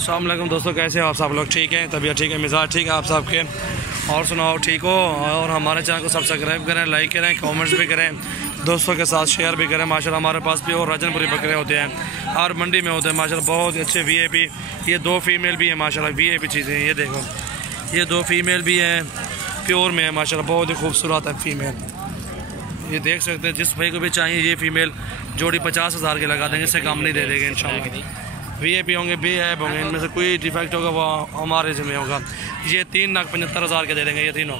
अस्सलाम वालेकुम दोस्तों, कैसे हो आप सब लोग? ठीक हैं, तबीयत ठीक है, मिजाज ठीक है आप सबके? और सुनाओ, ठीक हो? और हमारे चैनल को सब्सक्राइब करें, लाइक करें, कमेंट्स भी करें, दोस्तों के साथ शेयर भी करें। माशाल्लाह हमारे पास भी और रजनपुरी बकरे होते हैं और मंडी में होते हैं माशाल्लाह, बहुत अच्छे वीआईपी। ये 2 फीमेल भी हैं माशाल्लाह, वीआईपी चीज़ें हैं। ये देखो, ये 2 फीमेल भी हैं, प्योर में है माशाल्लाह, बहुत ही खूबसूरत है फीमेल। ये देख सकते हैं, जिस भाई को भी चाहिए ये फीमेल जोड़ी 50,000 के लगा देंगे, इससे कम नहीं दे देंगे इंशाल्लाह। वीआईपी होंगे, बेऐब होंगे, इनमें से कोई डिफेक्ट होगा वो हमारे जिम्मे होगा। ये 3,75,000 के दे देंगे ये तीनों।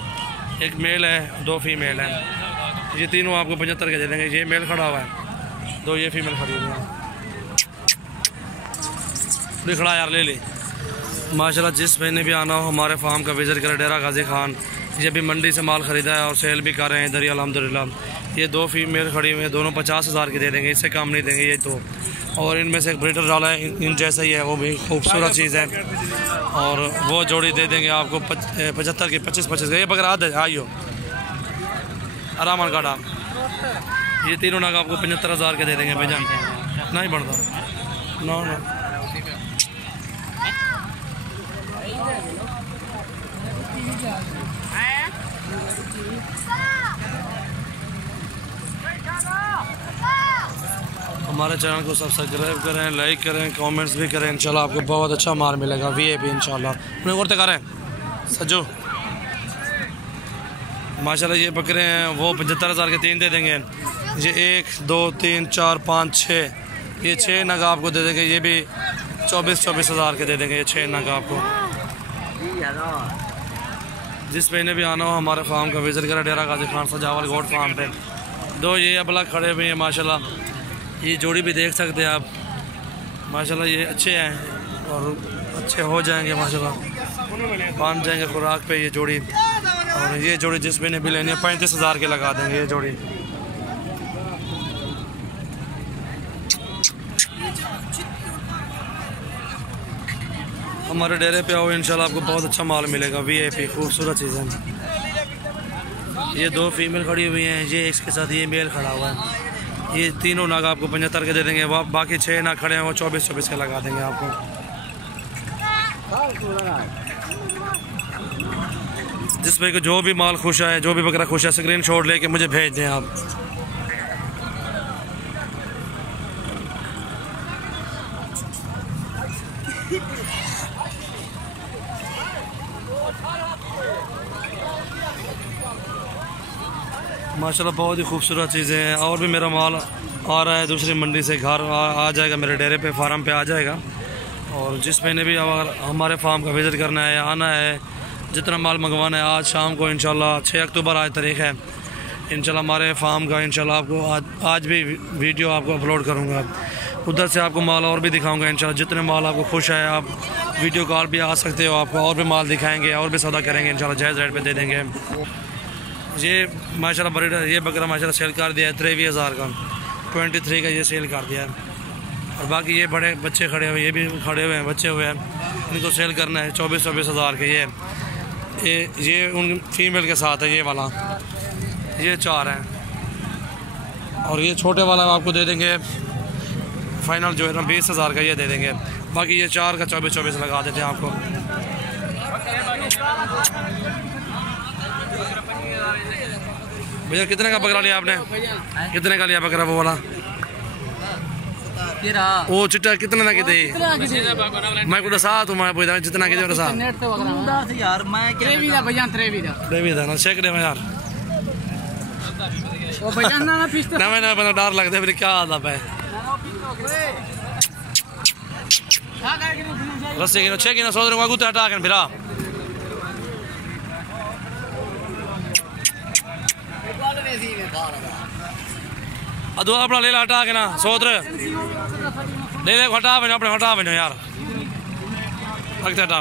एक मेल है, 2 फीमेल हैं, ये तीनों आपको 75 के दे देंगे। ये मेल खड़ा हुआ है, 2 ये फीमेल खड़ी हुई है। खड़ा यार, ले ली माशाल्लाह। जिस महीने भी आना हो हमारे फार्म का विजिट करें, डेरा गाजी खान। ये भी मंडी से माल ख़रीदा है और सेल भी कर रहे हैं इधर ही अल्हम्दुलिल्लाह। ये 2 फीमेल खड़ी हुई है, दोनों 50,000 के दे देंगे, इससे कम नहीं देंगे ये तो। और इनमें से एक ब्रीडर डाला है, इन जैसा ही है, वो भी खूबसूरत चीज़ है। और वो जोड़ी दे देंगे आपको 75 की, 25 ये बकरा आधा आइयो आराम काटा। ये तीनों नाग आपको 75,000 के दे देंगे भाईजान, नहीं बढ़ता नो नो। हमारे चैनल को सब्सक्राइब करें, लाइक करें, कमेंट्स भी करें। इंशाल्लाह आपको बहुत अच्छा माल मिलेगा वीआईपी इंशाल्लाह। उन्हें और तक रहे सज्जो माशाल्लाह। ये बकरे हैं वो 75,000 के 3 दे देंगे। ये 1 2 3 4 5 6, ये 6 नग आपको दे देंगे। ये भी 24,000 के दे देंगे, ये 6 नग आपको। जिस महीने भी आना हो हमारे फार्म का विजिट करें, डेरा गाजी खान सजावल गोट फार्म पे। 2 ये अबला खड़े हुए हैं माशाल्लाह। ये जोड़ी भी देख सकते हैं आप माशाल्लाह, ये अच्छे हैं और अच्छे हो जाएंगे माशाल्लाह, बांध जाएंगे खुराक पे ये जोड़ी। और ये जोड़ी जिस महीने भी लेनी है 35,000 के लगा देंगे ये जोड़ी। हमारे डेरे पे आओ इंशाल्लाह, आपको बहुत अच्छा माल मिलेगा वीआईपी, खूबसूरत चीज़ है। ये 2 फीमेल खड़ी हुई हैं, ये इसके साथ ये मेल खड़ा हुआ है। ये तीनों नाग आपको 75 के दे देंगे, बाकी 6 नाग खड़े हैं वो 24 के लगा देंगे आपको। जिस भाई को जो भी माल खुश है, जो भी बकरा खुश है, स्क्रीनशॉट लेके मुझे भेज दें आप। माशाल्लाह बहुत ही खूबसूरत चीज़ें हैं। और भी मेरा माल आ रहा है दूसरी मंडी से, घर आ जाएगा मेरे डेरे पे, फार्म पे आ जाएगा। और जिस महीने भी अगर हमारे फार्म का विज़िट करना है, आना है, जितना माल मंगवाना है, आज शाम को इंशाल्लाह 6 अक्टूबर आज तारीख है, इंशाल्लाह हमारे फार्म का इंशाल्लाह आपको आज भी वीडियो आपको अपलोड करूँगा। उधर से आपको माल और भी दिखाऊँगा इंशाल्लाह। जितने माल आपको खुश है, आप वीडियो कॉल भी आ सकते हो, आपको और भी माल दिखाएँगे, और भी सौदा करेंगे इंशाल्लाह, जायज़ रेट पर दे देंगे। ये माशाल्लाह ब्रीडर, ये बकरा माशाल्लाह सेल कर दिया है 23,000 का, 23 का ये सेल कर दिया है। और बाकी ये बड़े बच्चे खड़े हुए, ये भी खड़े हुए हैं, बच्चे हुए हैं, इनको सेल करना है 24,000 के। ये उन फीमेल के साथ है, ये वाला, ये 4 हैं। और ये छोटे वाला आपको दे देंगे फाइनल जो है ना 20,000 का, ये दे देंगे। बाकी ये 4 का 24 लगा देते हैं आपको। भैया कितने का बकरा लिया आपने? कितने का लिया बकरा वो वाला? वो चिट्टा कितने ना किते? मैं को दसा तो मैं पूछा जितना किते दसा यार। मैं भैया 23 ना चेक दे यार। वो भैया ना पिस्ता ना मैं बंदा डर लगता है, फिर क्या आदत है रस्ते के चेक ना सोदर को गुता हटा के फिर अदो अपना ले ला हटा के ना सोदर ले ले हटा बनो, अपने हटा बनो यार, रखते हटा।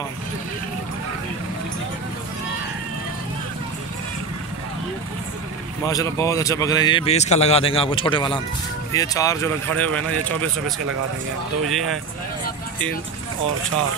माशाल्लाह बहुत अच्छा बकरा है। ये 20 का लगा देंगे आपको छोटे वाला। ये 4 जो लोग खड़े हुए हैं ना, ये 24 के लगा देंगे। तो ये हैं 3 और 4।